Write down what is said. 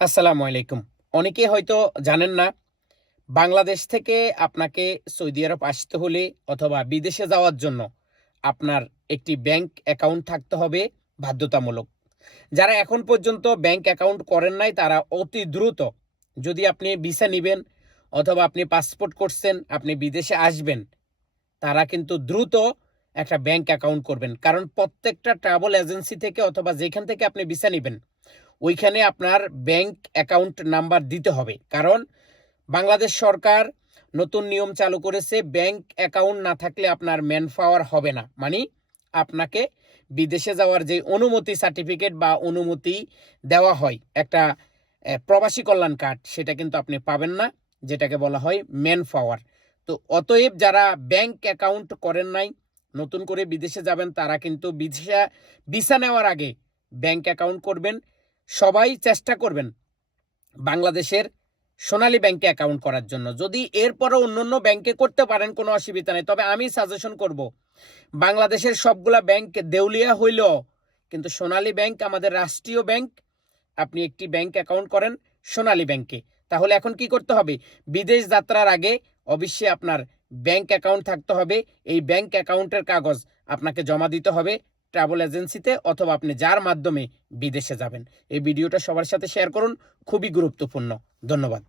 আসসালামু আলাইকুম। অনেকে হয়তো জানেন না, বাংলাদেশ থেকে আপনাকে সৌদি আরব আসতে হলে অথবা বিদেশে যাওয়ার জন্য আপনার একটি ব্যাংক অ্যাকাউন্ট থাকতে হবে বাধ্যতামূলক। যারা এখন পর্যন্ত ব্যাংক অ্যাকাউন্ট করেন নাই, তারা অতি দ্রুত যদি আপনি ভিসা নেবেন অথবা আপনি পাসপোর্ট করছেন, আপনি বিদেশে আসবেন, তারা কিন্তু দ্রুত একটা ব্যাংক অ্যাকাউন্ট করবেন। কারণ প্রত্যেকটা ট্রাভেল এজেন্সি থেকে অথবা যেখান থেকে আপনি ভিসা নেবেন ওইখানে আপনার ব্যাংক অ্যাকাউন্ট নাম্বার দিতে হবে। কারণ বাংলাদেশ সরকার নতুন নিয়ম চালু করেছে ব্যাংক অ্যাকাউন্ট না থাকলে আপনার ম্যান পাওয়ার হবে না। মানে আপনাকে বিদেশে যাওয়ার যে অনুমতি সার্টিফিকেট বা অনুমতি দেওয়া হয়, একটা প্রবাসী কল্যাণ কার্ড সেটা কিন্তু আপনি পাবেন না, যেটাকে বলা হয় ম্যান পাওয়ার তো অতএব যারা ব্যাংক অ্যাকাউন্ট করেন নাই, নতুন করে বিদেশে যাবেন, তারা কিন্তু বিদেশে ভিসা নেওয়ার আগে ব্যাংক অ্যাকাউন্ট করবেন। সবাই চেষ্টা করবেন বাংলাদেশের সোনালী ব্যাংকে অ্যাকাউন্ট করার জন্য। যদি এরপরও অন্য অন্য ব্যাংকে করতে পারেন, কোনো অসুবিধা নেই। তবে আমি সাজেশন করব, বাংলাদেশের সবগুলা ব্যাংক দেউলিয়া হইলেও কিন্তু সোনালী ব্যাংক আমাদের রাষ্ট্রীয় ব্যাংক আপনি একটি ব্যাংক অ্যাকাউন্ট করেন সোনালী ব্যাংকে তাহলে এখন কি করতে হবে? বিদেশ যাত্রার আগে অবশ্যই আপনার ব্যাংক অ্যাকাউন্ট থাকতে হবে। এই ব্যাংক অ্যাকাউন্টের কাগজ আপনাকে জমা দিতে হবে। ট্রাভেল এজেন্সিতে অথবা আপনি যার মাধ্যমে বিদেশে যাবেন। এই ভিডিওটা সবার সাথে শেয়ার করুন, খুবই গুরুত্বপূর্ণ। ধন্যবাদ।